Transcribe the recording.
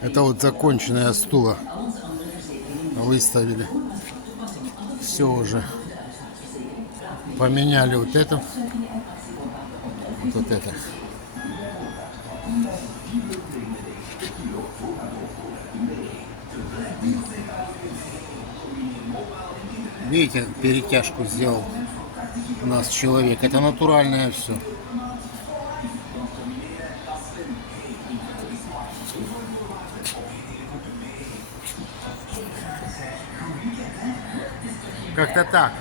Это вот законченная стула. Выставили. Все уже. Поменяли вот это. Вот это. Видите, как перетяжку сделал у нас человек. Это натуральное все. Как-то так.